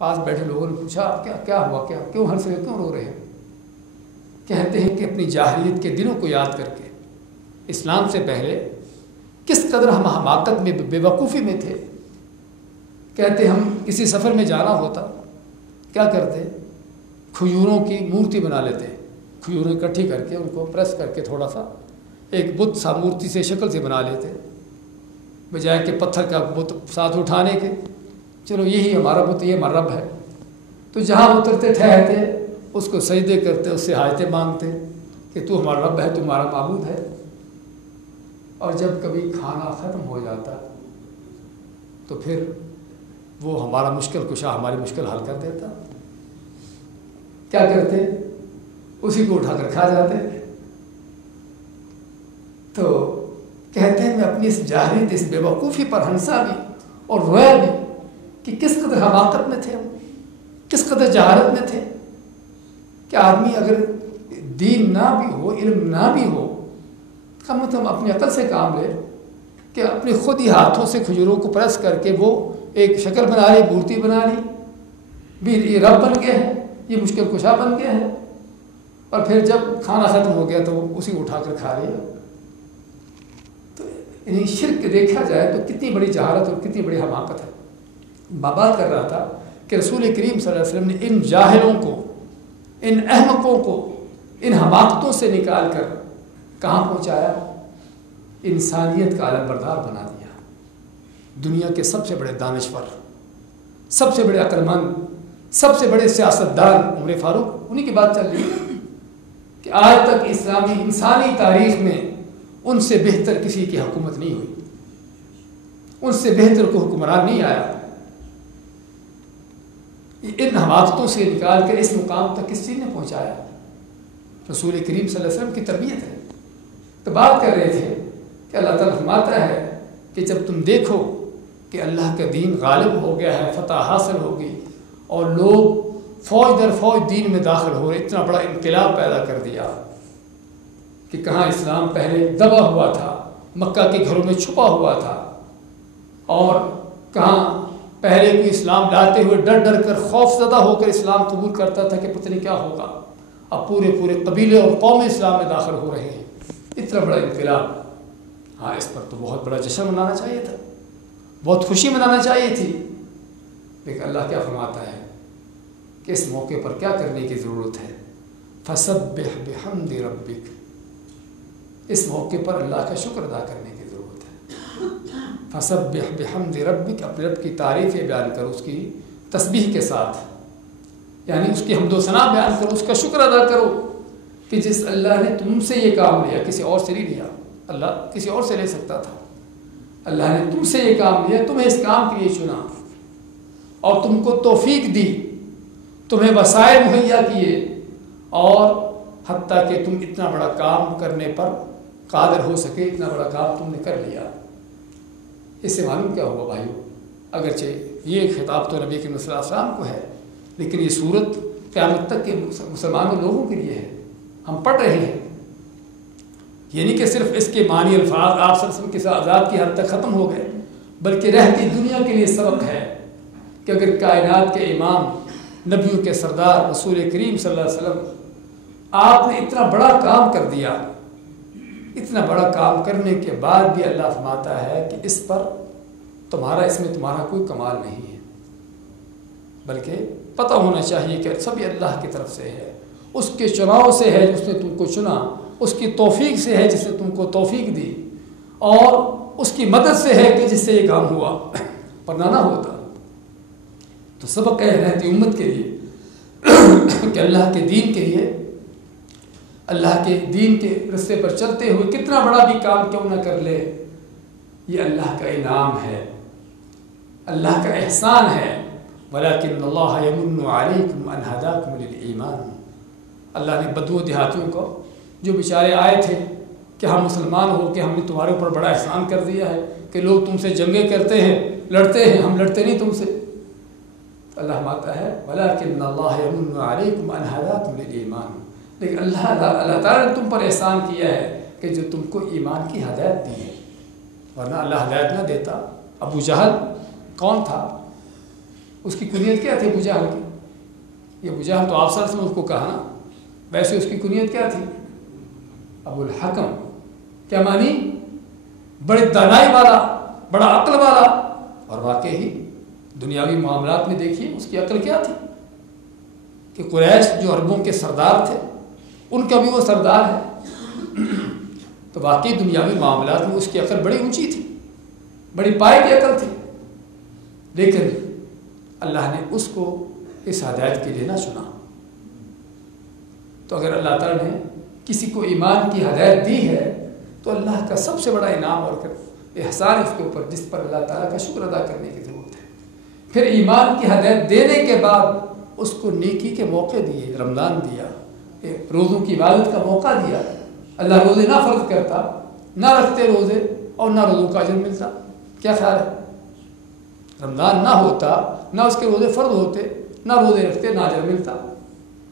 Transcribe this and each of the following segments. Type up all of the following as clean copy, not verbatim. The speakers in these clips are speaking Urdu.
پاس بیٹھے لوگوں نے پوچھا کیا ہوا، کیوں ہر سے کیوں رو رہے ہیں؟ کہتے ہیں کہ اپنی جاہلیت کے دنوں کو یاد کر کے اسلام سے پہلے کس قدر ہم حماقت میں، بے وقوفی میں تھے۔ کہتے ہم کسی سفر میں جانا ہوتا کیا کرتے، کھجوروں کی مورتی بنا لیتے، کھجوریں اکٹھی کر کے ان کو پریس کر کے تھوڑا سا ایک بت سا مورتی سے شکل سے بنا لیتے، بجائے کہ پتھر کا بت ساتھ اٹھانے کے۔ چلو یہی ہمارا بت، یہ ہمارا رب ہے، تو جہاں اترتے ٹھہرتے اس کو سجدے کرتے، اس سے حاجتیں مانگتے کہ تو ہمارا رب ہے، تو ہمارا معبود ہے۔ اور جب کبھی کھانا ختم ہو جاتا تو پھر وہ ہمارا مشکل کشا ہماری مشکل حل کر دیتا۔ کیا کرتے، اسی کو اٹھا کر کھا جاتے۔ تو کہتے ہیں میں اپنی اس جاہلیت، اس بے وقوفی پر ہنسا بھی اور رویا بھی کہ کس قدر حماقت میں تھے ہم، کس قدر جہالت میں تھے کہ آدمی اگر دین نہ بھی ہو، علم نہ بھی ہو، کم از کم اپنی عقل سے کام لے کہ اپنے خود ہی ہاتھوں سے کھجوروں کو پریس کر کے وہ ایک شکل بنا لی، مورتی بنا لی، بھی یہ رب بن گیا ہے، یہ مشکل کشا بن گیا ہے، اور پھر جب کھانا ختم ہو گیا تو وہ اسی کو اٹھا کر کھا لیا۔ تو یعنی شرک دیکھا جائے تو کتنی بڑی جہالت اور کتنی بڑی حماقت ہے۔ بات کر رہا تھا کہ رسول کریم صلی اللہ علیہ وسلم نے ان جاہلوں کو، ان احمقوں کو، ان حماقتوں سے نکال کر کہاں پہنچایا؟ انسانیت کا عالم بردار بنا دیا۔ دنیا کے سب سے بڑے دانشور، سب سے بڑے عقل مند، سب سے بڑے سیاستدان عمر فاروق، انہی کی بات چل رہی ہے کہ آج تک اسلامی انسانی تاریخ میں ان سے بہتر کسی کی حکومت نہیں ہوئی، ان سے بہتر کوئی حکمران نہیں آیا۔ ان حماقتوں سے نکال کر اس مقام تک کس چیز نے پہنچایا؟ رسول کریم صلی اللہ علیہ وسلم کی تربیت ہے۔ تو بات کر رہے تھے کہ اللہ تعالیٰ فرماتا ہے کہ جب تم دیکھو کہ اللہ کا دین غالب ہو گیا ہے، فتح حاصل ہو گئی اور لوگ فوج در فوج دین میں داخل ہو رہے، اتنا بڑا انقلاب پیدا کر دیا کہ کہاں اسلام پہلے دبا ہوا تھا، مکہ کے گھروں میں چھپا ہوا تھا، اور کہاں پہلے کوئی اسلام لاتے ہوئے ڈر ڈر کر، خوف زدہ ہو کر اسلام قبول کرتا تھا کہ پتہ نہیں کیا ہوگا، اب پورے قبیلے اور قوم اسلام میں داخل ہو رہے ہیں، اتنا بڑا انقلاب۔ ہاں اس پر تو بہت بڑا جشن منانا چاہیے تھا، بہت خوشی منانا چاہیے تھی، لیکن اللہ کیا فرماتا ہے کہ اس موقع پر کیا کرنے کی ضرورت ہے؟ فسبح بحمد ربک، اس موقع پر اللہ کا شکر ادا کرنے کی ضرورت ہے۔ فسبح بحمد ربک، اپنے رب کی تعریفیں بیان کرو، اس کی تسبیح کے ساتھ، یعنی اس کی حمد و ثنا بیان کرو، اس کا شکر ادا کرو کہ جس اللہ نے تم سے یہ کام لیا، کسی اور سے نہیں لیا، اللہ کسی اور سے لے سکتا تھا، اللہ نے تم سے یہ کام لیا، تمہیں اس کام کے لیے چنا اور تم کو توفیق دی، تمہیں وسائل مہیا کیے، اور حتیٰ کہ تم اتنا بڑا کام کرنے پر قادر ہو سکے، اتنا بڑا کام تم نے کر لیا۔ اس سے معلوم کیا ہوا بھائیو؟ اگرچہ یہ خطاب تو نبی کریم صلی اللہ علیہ وسلم کو ہے، لیکن یہ صورت قیامت تک کے مسلمان لوگوں کے لیے ہے، ہم پڑھ رہے ہیں، یعنی کہ صرف اس کے معنی الفاظ آپ صلی اللہ علیہ وسلم کے ساتھ آزاد کی حد تک ختم ہو گئے، بلکہ رہتی دنیا کے لیے سبق ہے کہ اگر کائنات کے امام، نبیوں کے سردار رسول کریم صلی اللہ علیہ وسلم آپ نے اتنا بڑا کام کر دیا، اتنا بڑا کام کرنے کے بعد بھی اللہ فرماتا ہے کہ اس پر اس میں تمہارا کوئی کمال نہیں ہے، بلکہ پتہ ہونا چاہیے کہ سب اللہ کی طرف سے ہے، اس کے چناؤ سے ہے جس نے تم کو چنا، اس کی توفیق سے ہے جس نے تم کو توفیق دی، اور اس کی مدد سے ہے کہ جس سے یہ کام ہوا، ورنہ نہ ہوتا۔ تو سبق ہے رہتی امت کے لیے کہ اللہ کے دین کے لیے، اللہ کے دین کے رستے پر چلتے ہوئے کتنا بڑا بھی کام کیوں نہ کر لے، یہ اللہ کا انعام ہے، اللہ کا احسان ہے۔ وَلَكِنَّ اللَّهَ يَمُنُّ عَلَيْكُمْ أَنْ هَدَاكُمْ لِلْإِيمَانِ، اللہ نے بدو دیہاتیوں کو جو بیچارے آئے تھے کہ ہم مسلمان ہو کے ہم نے تمہارے اوپر بڑا احسان کر دیا ہے کہ لوگ تم سے جنگیں کرتے ہیں، لڑتے ہیں، ہم لڑتے نہیں تم سے، اللہ مانتا ہے وَلَكِنَّ اللَّهَ يَمُنُّ عَلَيْكُمْ أَنْ هَدَاكُمْ لِلْإِيمَانِ، لیکن اللہ تعالیٰ نے تم پر احسان کیا ہے کہ جو تم کو ایمان کی ہدایت دی ہے، ورنہ اللہ ہدایت نہ دیتا۔ ابو جہل کون تھا؟ اس کی کنیت کیا تھی ابو جہل کی؟ یہ ابو جہل تو آپ نے اس کو کہا نا، ویسے اس کی کنیت کیا تھی؟ ابو الحکم. کیا مانی؟ بڑے دانائی والا، بڑا عقل والا. اور واقعی دنیاوی معاملات میں دیکھیے اس کی عقل کیا تھی کہ قریش جو عربوں کے سردار تھے ان کا بھی وہ سردار ہے. تو واقعی دنیاوی معاملات میں اس کی عقل بڑی اونچی تھی، بڑی پائے کی عقل تھی. لیکن اللہ نے اس کو اس ہدایت کے لیے نہ چنا. تو اگر اللہ تعالیٰ نے کسی کو ایمان کی ہدایت دی ہے تو اللہ کا سب سے بڑا انعام اور احسان اس کے اوپر، جس پر اللہ تعالیٰ کا شکر ادا کرنے کی ضرورت ہے. پھر ایمان کی ہدایت دینے کے بعد اس کو نیکی کے موقع دیے، رمضان دیا، روزوں کی عبادت کا موقع دیا. اللہ روزے نہ فرض کرتا، نہ رکھتے روزے اور نہ روزوں کا اجر ملتا. کیا خیال ہے؟ رمضان نہ ہوتا، نہ اس کے روزے فرض ہوتے، نہ روزے رکھتے، نہ اجر ملتا،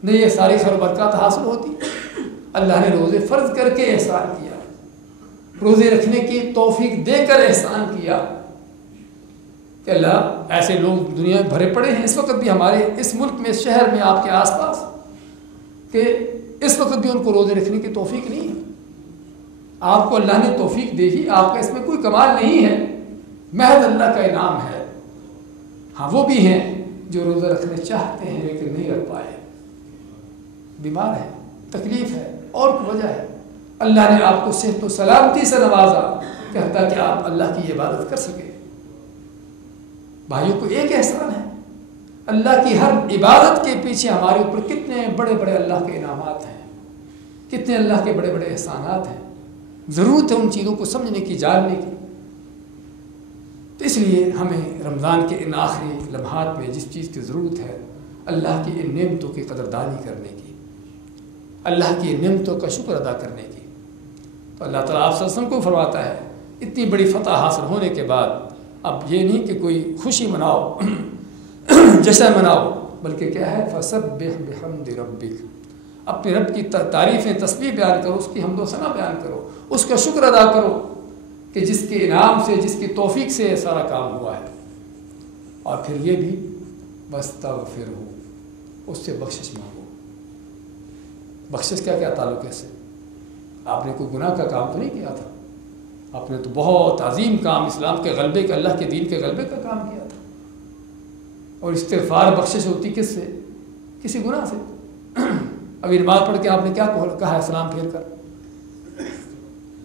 نہ یہ ساری خیر و برکات حاصل ہوتی. اللہ نے روزے فرض کر کے احسان کیا، روزے رکھنے کی توفیق دے کر احسان کیا. کہ اللہ ایسے لوگ دنیا میں بھرے پڑے ہیں اس وقت بھی ہمارے اس ملک میں، اس شہر میں، آپ کے آس پاس، کہ اس وقت بھی ان کو روزے رکھنے کی توفیق نہیں ہے. آپ کو اللہ نے توفیق دے ہی، آپ کا اس میں کوئی کمال نہیں ہے، محض اللہ کا انعام ہے. ہاں وہ بھی ہیں جو روزہ رکھنے چاہتے ہیں لیکن نہیں رکھ پائے، بیمار ہے، تکلیف ہے، اور کوئی وجہ ہے. اللہ نے آپ کو صحت و سلامتی سے نوازا کہتا کہ آپ اللہ کی عبادت کر سکیں. بھائیوں کو ایک احسان ہے، اللہ کی ہر عبادت کے پیچھے ہمارے اوپر کتنے بڑے بڑے اللہ کے انعامات ہیں، کتنے اللہ کے بڑے بڑے احسانات ہیں. ضرورت ہے ان چیزوں کو سمجھنے کی، جاننے کی. تو اس لیے ہمیں رمضان کے ان آخری لمحات میں جس چیز کی ضرورت ہے، اللہ کی ان نعمتوں کی قدردانی کرنے کی، اللہ کی نعمتوں کا شکر ادا کرنے کی. تو اللہ تعالیٰ آپ صلی اللہ علیہ وسلم کو فرماتا ہے اتنی بڑی فتح حاصل ہونے کے بعد اب یہ نہیں کہ کوئی خوشی مناؤ، جشن مناؤ، بلکہ کیا ہے؟ فسبح بحمد ربک، اپنے رب کی تعریفیں، تسبیح بیان کرو، اس کی حمد و ثنا بیان کرو، اس کا شکر ادا کرو کہ جس کے انعام سے، جس کی توفیق سے سارا کام ہوا ہے. اور پھر یہ بھی واستغفرہ، اس سے بخشش مانگو. بخشش کیا تعلق ہے اس سے؟ آپ نے کوئی گناہ کا کام تو نہیں کیا تھا، آپ نے تو بہت عظیم کام، اسلام کے غلبے کا، اللہ کے دین کے غلبے کا کام کیا تھا. اور استغفار، بخشش ہوتی کس سے؟ کسی گناہ سے. ابھی نماز پڑھ کے آپ نے کیا کہا ہے سلام پھیر کر؟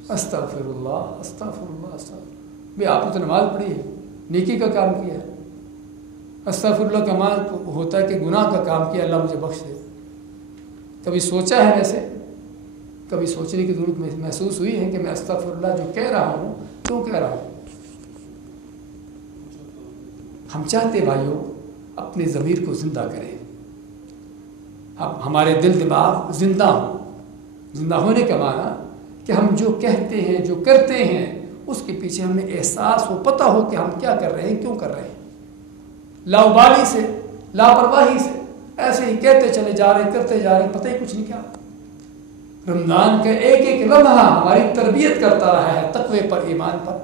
استغفر اللہ، استغفر اللہ، استغفر. بھائی آپ نے تو نماز پڑھی ہے، نیکی کا کام کیا ہے. استغفر اللہ کا معنی ہوتا ہے کہ گناہ کا کام کیا، اللہ مجھے بخش دے. کبھی سوچا ہے ویسے؟ کبھی سوچنے کی ضرورت محسوس ہوئی ہے کہ میں استغفر اللہ جو کہہ رہا ہوں کیوں کہہ رہا ہوں؟ ہم چاہتے بھائیوں اپنے ضمیر کو زندہ کریں، ہمارے دل دماغ زندہ ہوں. زندہ ہونے کا معنی کہ ہم جو کہتے ہیں، جو کرتے ہیں، اس کے پیچھے ہمیں احساس ہو، پتہ ہو کہ ہم کیا کر رہے ہیں، کیوں کر رہے ہیں. لاؤبالی سے، لاپرواہی سے ایسے ہی کہتے چلے جا رہے ہیں، کرتے جا رہے ہیں، پتہ ہی کچھ نہیں کیا. رمضان کا ایک ایک لمحہ ہماری تربیت کرتا رہا ہے تقوی پر، ایمان پر.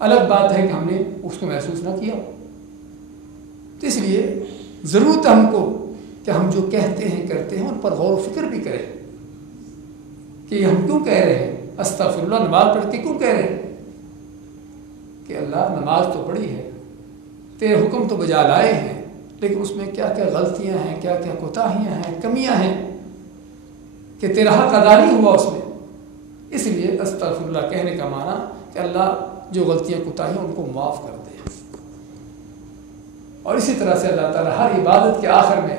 الگ بات ہے کہ ہم نے اس کو محسوس نہ کیا. تو اس لیے ضرورت ہے ہم کو کہ ہم جو کہتے ہیں، کرتے ہیں، ان پر غور و فکر بھی کریں کہ ہم کیوں کہہ رہے ہیں. استغفر اللہ نماز پڑھ کے کیوں کہہ رہے ہیں؟ کہ اللہ نماز تو پڑھی ہے، تیرے حکم تو بجا لائے ہیں، لیکن اس میں کیا کیا غلطیاں ہیں، کیا کیا کوتاہیاں ہیں، کمیاں ہیں کہ تیرا حق ادا نہیں ہوا اس میں. اس لیے استغفر اللہ کہنے کا معنی کہ اللہ جو غلطیاں کوتاہیاں ان کو معاف کر دے. اور اسی طرح سے اللہ تعالیٰ ہر عبادت کے آخر میں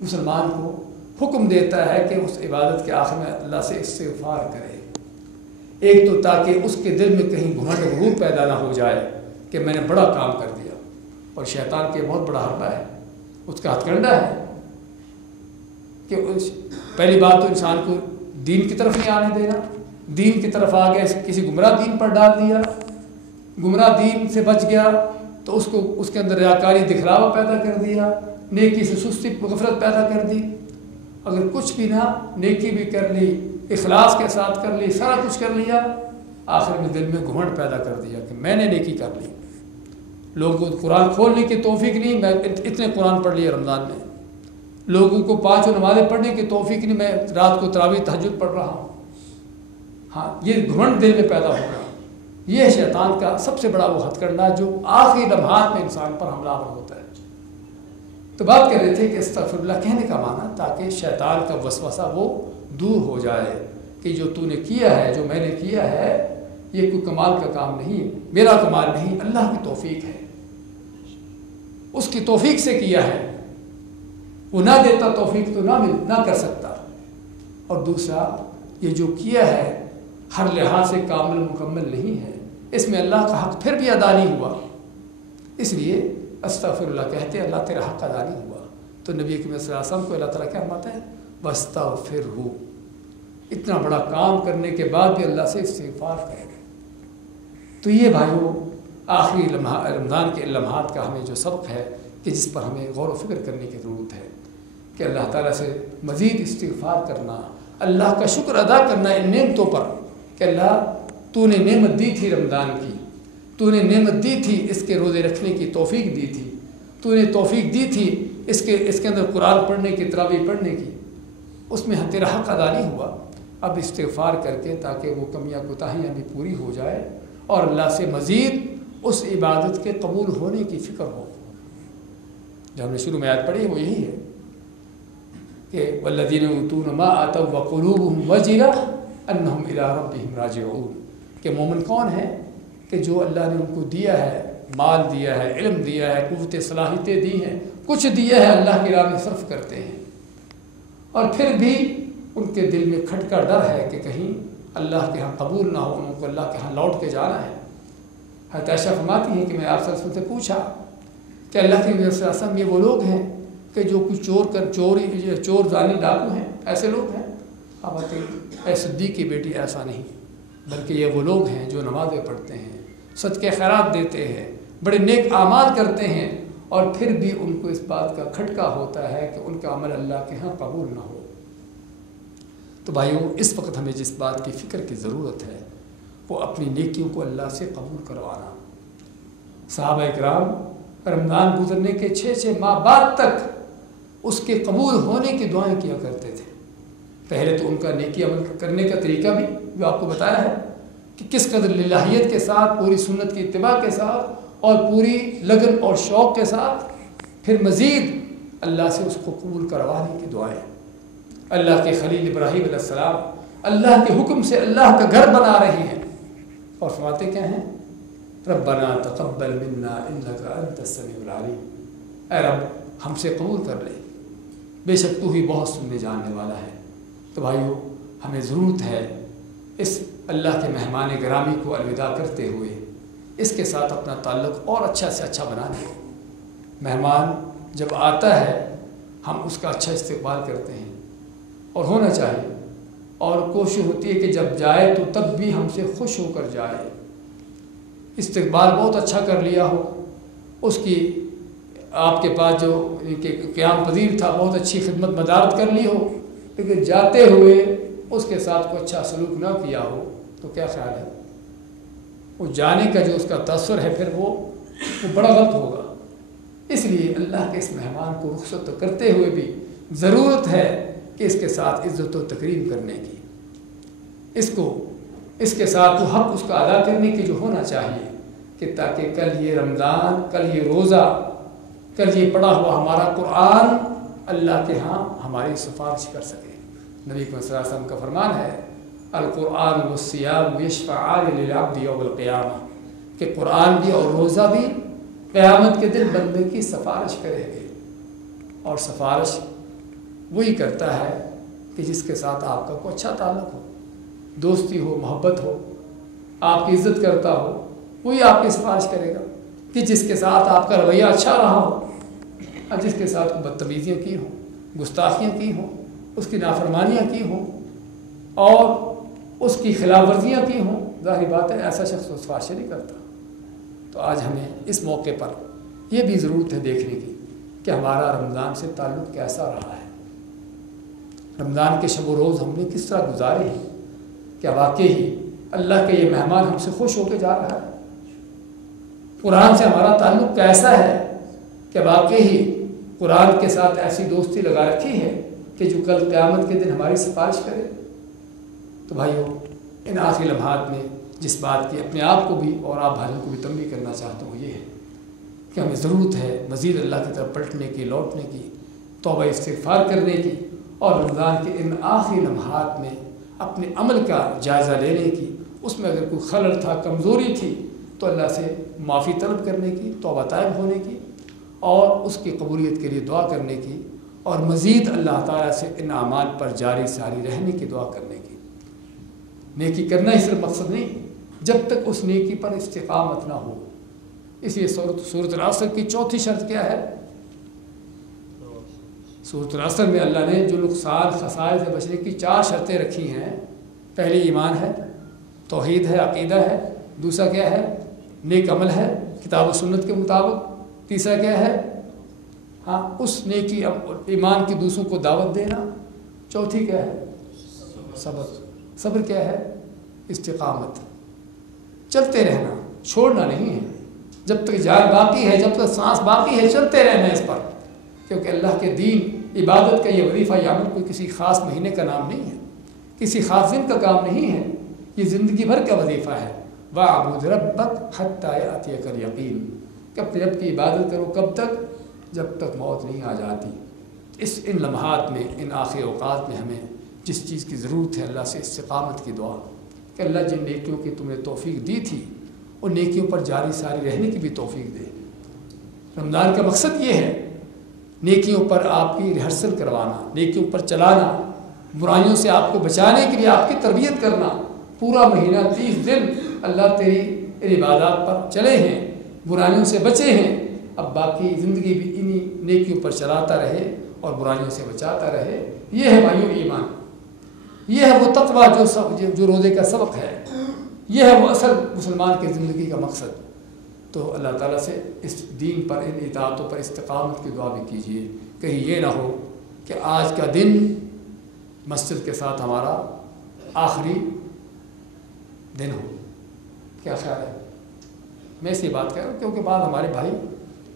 مسلمان کو حکم دیتا ہے کہ اس عبادت کے آخر میں اللہ سے استغفار کرے. ایک تو تاکہ اس کے دل میں کہیں گھمنڈ غرور پیدا نہ ہو جائے کہ میں نے بڑا کام کر دیا. اور شیطان کے بہت بڑا حربہ ہے، اس کا ہتھ کنڈا ہے کہ پہلی بات تو انسان کو دین کی طرف نہیں آنے دینا. دین کی طرف آ گیا، کسی گمراہ دین پر ڈال دیا، گمراہ دین سے بچ گیا تو اس کو اس کے اندر ریاکاری، دکھلاوا پیدا کر دیا، نیکی سے سستی، غفلت پیدا کر دی. اگر کچھ بھی نہ، نیکی بھی کر لی، اخلاص کے ساتھ کر لی، سارا کچھ کر لیا، آخر میں دل میں گھمنڈ پیدا کر دیا کہ میں نے نیکی کر لی. لوگوں کو قرآن کھولنے کی توفیق نہیں، میں اتنے قرآن پڑھ لیے رمضان میں، لوگوں کو 5 نمازیں پڑھنے کی توفیق نہیں، میں رات کو تراویح تہجد پڑھ رہا ہوں۔ ہاں، یہ گھمنڈ دل میں پیدا ہو رہا، یہ شیطان کا سب سے بڑا وہ ہتھ کرنا جو آخری لمحات میں انسان پر حملہ آور ہوتا ہے۔ تو بات کر رہے تھے کہ استغفر اللہ کہنے کا معنی تاکہ شیطان کا وسوسہ وہ دور ہو جائے کہ جو تو نے کیا ہے، جو میں نے کیا ہے، یہ کوئی کمال کا کام نہیں، میرا کمال نہیں، اللہ کی توفیق ہے، اس کی توفیق سے کیا ہے، وہ نہ دیتا توفیق تو نہ کر سکتا۔ اور دوسرا، یہ جو کیا ہے ہر لحاظ سے کامل مکمل نہیں ہے، اس میں اللہ کا حق پھر بھی ادا نہیں ہوا، اس لیے استغفر اللہ کہتے ہیں اللہ تیرا حق ادا نہیں ہوا۔ تو نبی کریم صلی اللہ علیہ وسلم کو اللہ تعالیٰ کیا فرماتا ہے؟ واستغفرہ، اتنا بڑا کام کرنے کے بعد بھی اللہ سے استغفار کرے۔ تو یہ بھائیوں آخری رمضان کے لمحات کا ہمیں جو سبق ہے کہ جس پر ہمیں غور و فکر کرنے کی ضرورت ہے کہ اللہ تعالیٰ سے مزید استغفار کرنا، اللہ کا شکر ادا کرنا ان نعمتوں پر کہ اللہ تو نے نعمت دی تھی رمضان کی، تو نے نعمت دی تھی اس کے روزے رکھنے کی توفیق دی تھی، تو نے توفیق دی تھی اس کے اندر قرآن پڑھنے کی، تراویح پڑھنے کی، اس میں تیرا حق ادا نہیں ہوا۔ اب استغفار کر کے تاکہ وہ کمیاں کوتاہیاں بھی پوری ہو جائے اور اللہ سے مزید اس عبادت کے قبول ہونے کی فکر ہو۔ جو ہم نے شروع میں آیت پڑھی وہ یہی ہے کہ والذین یؤتون ما آتوا وقلوبهم وجلة انہم الی ربہم راجعون، کہ مومن کون ہے؟ کہ جو اللہ نے ان کو دیا ہے، مال دیا ہے، علم دیا ہے، قوت صلاحیتیں دی ہیں، کچھ دیا ہے، اللہ کی راہ میں صرف کرتے ہیں، اور پھر بھی ان کے دل میں کھٹکا ڈر ہے کہ کہیں اللہ کے ہاں قبول نہ ہو، ان کو اللہ کے ہاں لوٹ کے جانا ہے۔ حضرت عائشہ فرماتی ہیں کہ میں آپ صلی اللہ علیہ وسلم سے پوچھا کہ اللہ کے نبی صلی اللہ علیہ وسلم یہ وہ لوگ ہیں کہ جو کچھ چور زانی ڈاکو ہیں، ایسے لوگ ہیں؟ آپ بتائیں اے صدیق کی بیٹی ایسا نہیں، بلکہ یہ وہ لوگ ہیں جو نمازیں پڑھتے ہیں، صدقے خیرات دیتے ہیں، بڑے نیک اعمال کرتے ہیں، اور پھر بھی ان کو اس بات کا کھٹکا ہوتا ہے کہ ان کا عمل اللہ کے ہاں قبول نہ ہو۔ تو بھائیوں اس وقت ہمیں جس بات کی فکر کی ضرورت ہے وہ اپنی نیکیوں کو اللہ سے قبول کروانا۔ صحابہ اکرام رمضان گزرنے کے 6 ماہ بعد تک اس کے قبول ہونے کی دعائیں کیا کرتے تھے۔ پہلے تو ان کا نیکی عمل کرنے کا طریقہ بھی جو آپ کو بتایا ہے کہ کس قدر للہیت کے ساتھ، پوری سنت کی اتباع کے ساتھ اور پوری لگن اور شوق کے ساتھ، پھر مزید اللہ سے اس کو قبول کروانے کی دعائیں۔ اللہ کے خلیل ابراہیم علیہ السلام اللہ کے حکم سے اللہ کا گھر بنا رہے ہیں اور فرماتے کیا ہیں؟ ربنا تقبل منا انک انت السمیع العلیم، اے رب ہم سے قبول کر لے، بے شک تو ہی بہت سننے جاننے والا ہے۔ تو بھائیو ہمیں ضرورت ہے اس اللہ کے مہمان گرامی کو الوداع کرتے ہوئے اس کے ساتھ اپنا تعلق اور اچھا سے اچھا بنانے۔ مہمان جب آتا ہے ہم اس کا اچھا استقبال کرتے ہیں اور ہونا چاہیے، اور کوشش ہوتی ہے کہ جب جائے تو تب بھی ہم سے خوش ہو کر جائے، استقبال بہت اچھا کر لیا ہو، اس کی آپ کے پاس جو قیام پذیر تھا بہت اچھی خدمت مدارت کر لی ہو، لیکن جاتے ہوئے اس کے ساتھ کوئی اچھا سلوک نہ کیا ہو تو کیا خیال ہے؟ وہ جانے کا جو اس کا تاثر ہے پھر وہ بڑا غلط ہوگا۔ اس لیے اللہ کے اس مہمان کو رخصت کرتے ہوئے بھی ضرورت ہے کہ اس کے ساتھ عزت و تکریم کرنے کی، اس کے ساتھ وہ حق اس کا ادا کرنے کی جو ہونا چاہیے، کہ تاکہ کل یہ رمضان، کل یہ روزہ، کل یہ پڑھا ہوا ہمارا قرآن اللہ کے ہاں ہماری سفارش کر سکے۔ نبی صلی اللہ علیہ وسلم کا فرمان ہے القرآن والصیام یشفعان للعبد یوم القیامہ، کہ قرآن بھی اور روزہ بھی قیامت کے دن بندے کی سفارش کرے گے، اور سفارش وہی کرتا ہے کہ جس کے ساتھ آپ کا کوئی اچھا تعلق ہو، دوستی ہو، محبت ہو، آپ کی عزت کرتا ہو، وہی آپ کی سفارش کرے گا۔ کہ جس کے ساتھ آپ کا رویہ اچھا رہا ہو، اور جس کے ساتھ بدتمیزیاں کی ہوں، گستاخیاں کی ہوں، اس کی نافرمانیاں کی ہوں اور اس کی خلاف ورزیاں کی ہوں، ظاہر بات ہے ایسا شخص تو سفارش نہیں کرتا۔ تو آج ہمیں اس موقع پر یہ بھی ضرورت ہے دیکھنے کی کہ ہمارا رمضان سے تعلق کیسا رہا ہے، رمضان کے شب و روز ہم نے کس طرح گزارے ہیں، کیا واقعی اللہ کے یہ مہمان ہم سے خوش ہو کے جا رہا ہے؟ قرآن سے ہمارا تعلق کیسا ہے کہ واقعی قرآن کے ساتھ ایسی دوستی لگا رکھی ہے کہ جو کل قیامت کے دن ہماری سفارش کرے. تو بھائیو ان آخری لمحات میں جس بات کی اپنے آپ کو بھی اور آپ بھائیوں کو بھی تنبیہ کرنا چاہتا ہوں یہ ہے کہ ہمیں ضرورت ہے مزید اللہ کی طرف پلٹنے کی، لوٹنے کی، توبہ استغفار کرنے کی، اور رمضان کے ان آخری لمحات میں اپنے عمل کا جائزہ لینے کی. اس میں اگر کوئی خلل تھا، کمزوری تھی، تو اللہ سے معافی طلب کرنے کی، توبہ طائب ہونے کی، اور اس کی قبولیت کے لیے دعا کرنے کی، اور مزید اللہ تعالیٰ سے ان اعمال پر جاری ساری رہنے کی دعا کرنے کی. نیکی کرنا ہی صرف مقصد نہیں جب تک اس نیکی پر استقامت نہ ہو. اس لیے سورۃ العصر کی چوتھی شرط کیا ہے؟ سورۃ العصر میں اللہ نے جو نقصان خسائر سے بچنے کی 4 شرطیں رکھی ہیں. پہلی ایمان ہے، توحید ہے، عقیدہ ہے. دوسرا کیا ہے؟ نیک عمل ہے کتاب و سنت کے مطابق. تیسرا کیا ہے؟ اس نیکی ایمان کی دوسروں کو دعوت دینا. چوتھی کیا ہے؟ صبر. صبر کیا ہے؟ استقامت. چلتے رہنا، چھوڑنا نہیں ہے. جب تک جان باقی ہے، جب تک سانس باقی ہے، چلتے رہنا ہے اس پر. کیونکہ اللہ کے دین عبادت کا یہ وظیفہ یا عمل کوئی کسی خاص مہینے کا نام نہیں ہے، کسی خاص دن کا کام نہیں ہے. یہ زندگی بھر کا وظیفہ ہے. وَاعْبُدْ رَبَّكَ حَتَّىٰ يَأْتِيَكَ الْيَقِينُ. جب کی عبادت کرو کب تک؟ جب تک موت نہیں آ جاتی. ان لمحات میں، ان آخری اوقات میں ہمیں جس چیز کی ضرورت ہے اللہ سے استقامت کی دعا کہ اللہ جن نیکیوں کی تم نے توفیق دی تھی ان نیکیوں پر جاری ساری رہنے کی بھی توفیق دے. رمضان کا مقصد یہ ہے نیکیوں پر آپ کی ریہرسل کروانا، نیکیوں پر چلانا، برائیوں سے آپ کو بچانے کے لیے آپ کی تربیت کرنا. پورا مہینہ 30 دن اللہ تیری عبادات پر چلے ہیں، برائیوں سے بچے ہیں. اب باقی زندگی بھی انہی نیکیوں پر چلاتا رہے اور برائیوں سے بچاتا رہے. یہ ہے بھائیوں ایمان. یہ ہے وہ تقویٰ جو روزے کا سبق ہے. یہ ہے وہ اصل مسلمان کی زندگی کا مقصد. تو اللہ تعالیٰ سے اس دین پر، ان اطاعتوں پر استقامت کی دعا بھی کیجیے. کہیں یہ نہ ہو کہ آج کا دن مسجد کے ساتھ ہمارا آخری دن ہو. کیا خیال ہے؟ میں اس لیے بات کر رہا ہوں کیونکہ بعض ہمارے بھائی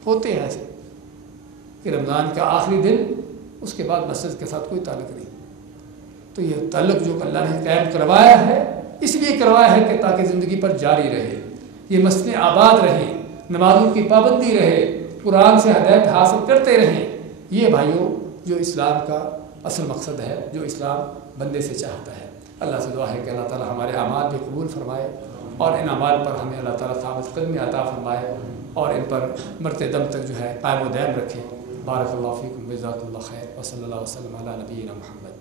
ہوتے ہیں ایسے کہ رمضان کا آخری دن، اس کے بعد مسجد کے ساتھ کوئی تعلق نہیں. تو یہ تعلق جو اللہ نے قائم کروایا ہے اس لیے کروایا ہے کہ تاکہ زندگی پر جاری رہے، یہ مسجدیں آباد رہیں، نمازوں کی پابندی رہے، قرآن سے ہدایت حاصل کرتے رہیں. یہ بھائیوں جو اسلام کا اصل مقصد ہے، جو اسلام بندے سے چاہتا ہے. اللہ سے دعا ہے کہ اللہ تعالی ہمارے اعمال بھی قبول فرمائے اور ان اعمال پر ہمیں اللہ تعالی ثابت قدمی عطا فرمائے اور ان پر مرتے دم تک جو ہے قائم و دائم رکھے. بارک اللہ فیکم، جزاکم اللہ خیر، وصلی اللہ وسلم علی نبینا محمد.